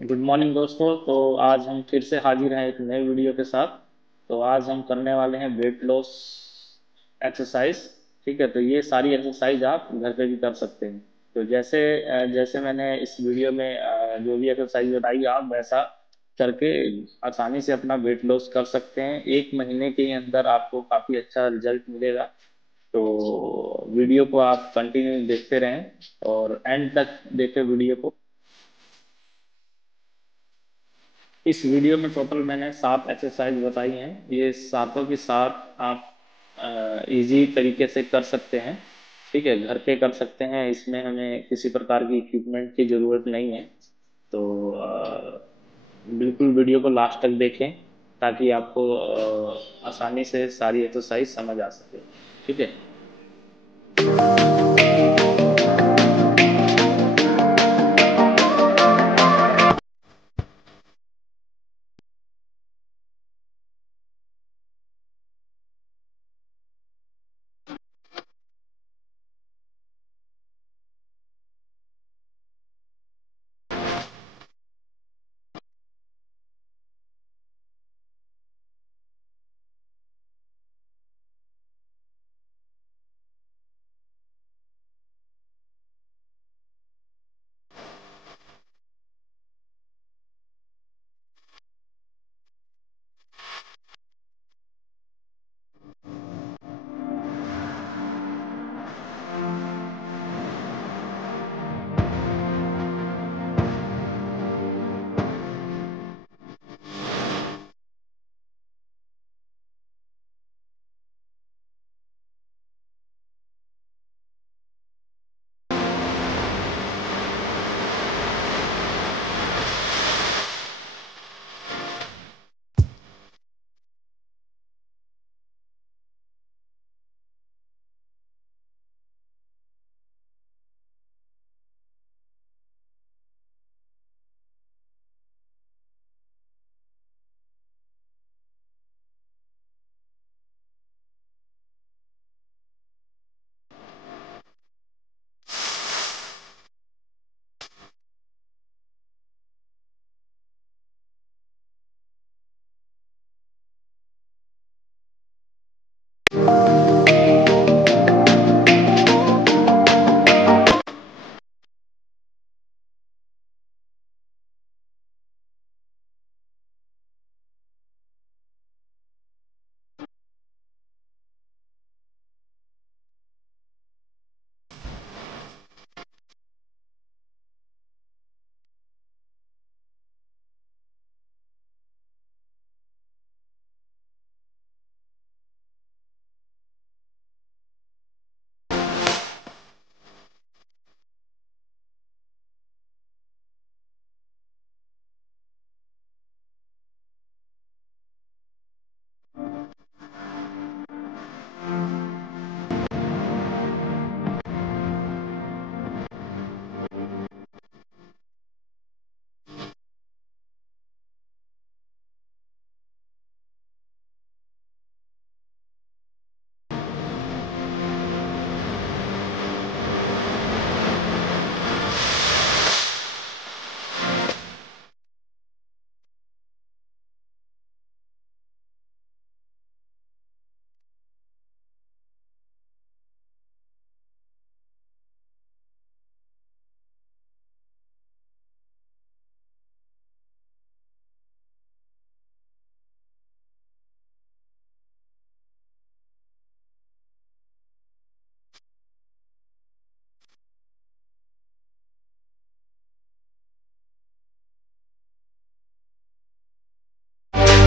Good morning दोस्तों। तो आज हम फिर से हाजिर हैं एक नए वीडियो के साथ। तो आज हम करने वाले हैं वेट लॉस एक्सरसाइज। ठीक है, तो ये सारी एक्सरसाइज आप घर पे भी कर सकते हैं। तो जैसे जैसे मैंने इस वीडियो में जो भी एक्सरसाइज बताई आप वैसा करके आसानी से अपना वेट लॉस कर सकते हैं। एक महीने के अंदर आपको काफ़ी अच्छा रिजल्ट मिलेगा। तो वीडियो को आप कंटिन्यू देखते रहें और एंड तक देखें वीडियो को। इस वीडियो में टोटल मैंने 7 एक्सरसाइज बताई हैं। ये सातों की सात आप इजी तरीके से कर सकते हैं। ठीक है, घर पे कर सकते हैं, इसमें हमें किसी प्रकार की इक्विपमेंट की ज़रूरत नहीं है। तो बिल्कुल वीडियो को लास्ट तक देखें ताकि आपको आसानी से सारी एक्सरसाइज समझ आ सके। ठीक है।